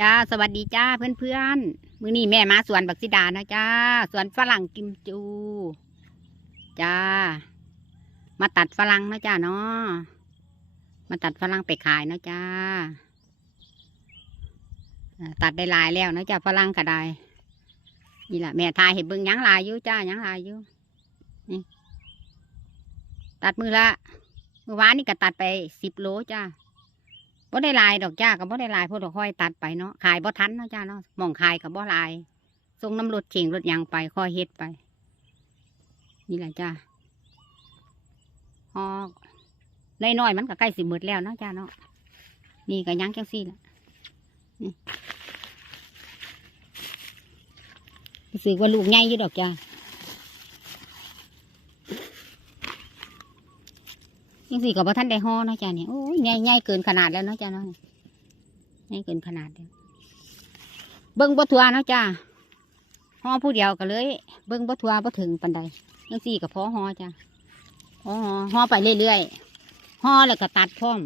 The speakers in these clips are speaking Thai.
จ้าสวัสดีจ้าเพื่อนเพื่อนมื้อนี้แม่มาสวนบักซิดานะจ้าสวนฝรั่งกิมจูจ้า มาตัดฝรั่งนะจ้าเนาะมาตัดฝรั่งไปขายนะจ้า ตัดได้ลายแล้วนะจ้าฝรั่งก็ได้นี่แหละแม่ทายเห็นเบิ่งยังลายอยู่จ้ายังลายอยู่นี่ตัดมือละเมื่อวานนี่ก็ตัดไปสิบโลจ้า บ่ได้ลายดอกจ้ากับบ่ได้ลายพราะดอกค่อยตัดไปเนาะขายบ่ทันเนาะจ้าเนาะมองขายกับบ่ลายส่งน้ำรถเข่งรถยังไปค่อยเฮ็ดไป นี่แหละจ้าฮอกได้น้อยมันก็ใกล้สิหมดแล้วเนาะจ้าเนาะนี่ก็ยังจังซี่ละนี่รู้สึกว่าลูกใหญ่อยู่ดอกจ้า ยังสี่กับพ่ท่านได้ห่อเนาะจ้าเนี่ยโอ้ยใหญ่ใหญ่เกินขนาดแล้วเนาะจ้าเนาะใหญ่เกินขนาดแล้วเบิ้งบ่ทัวเนาะจ้าห่อผู้เดียวก็เลย เบิ้งบ่ทัวบ่ถึงปันใดยังสี่กับพอห่อจ้าพอห่อห่อไปเรื่อยๆห่อแล้วก็ตัดพร้อม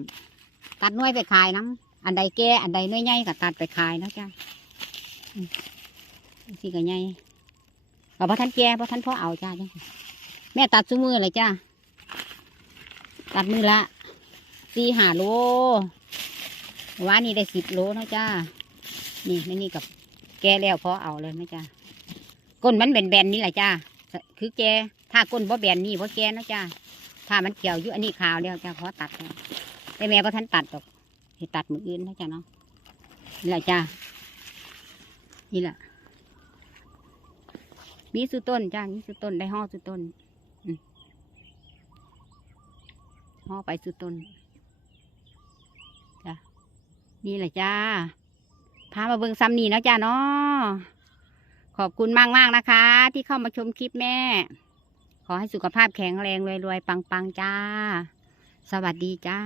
ตัดน้อยไปขายน้ำอันใดแก่อันใดน้อยใหญ่ก็ตัดไปขายเนาะจ้ายังสี่ก็ใหญ่กับพ่ท่านแก่พ่ท่านพ่อเอาจ้าจังซี้แม่ตัดซุ้มือเลยจ้า ตัดมือละสี่หาโลวันนี้ได้สิบโลนะจ้า นี่ไม่นี่กับแกแล้วพอเอาเลยนะจ้าก้นมันแบนๆนี่แหละจ้า คือแกถ้าก้นบ่แบนนี่บ่แกนะจ้า ถ้ามันเกี่ยวอยู่อันนี้ขาวแล้วจ้าพอตัดแล้วแต่แม่พอท่านตัดดอกให้ตัดมืออื่นนะจ้าเนาะ นี่แหละจ้า นี่แหละ มีสุต้นจ้า มีสุต้นได้ห่อสุต้น ห่อไปสุดต้นจ้ะนี่แหละจ้า พามาเบิ่งซ้ำนี่นะจ้าเนาะขอบคุณมากมากนะคะ ที่เข้ามาชมคลิปแม่ ขอให้สุขภาพแข็งแรงรวยๆปังๆจ้า สวัสดีจ้า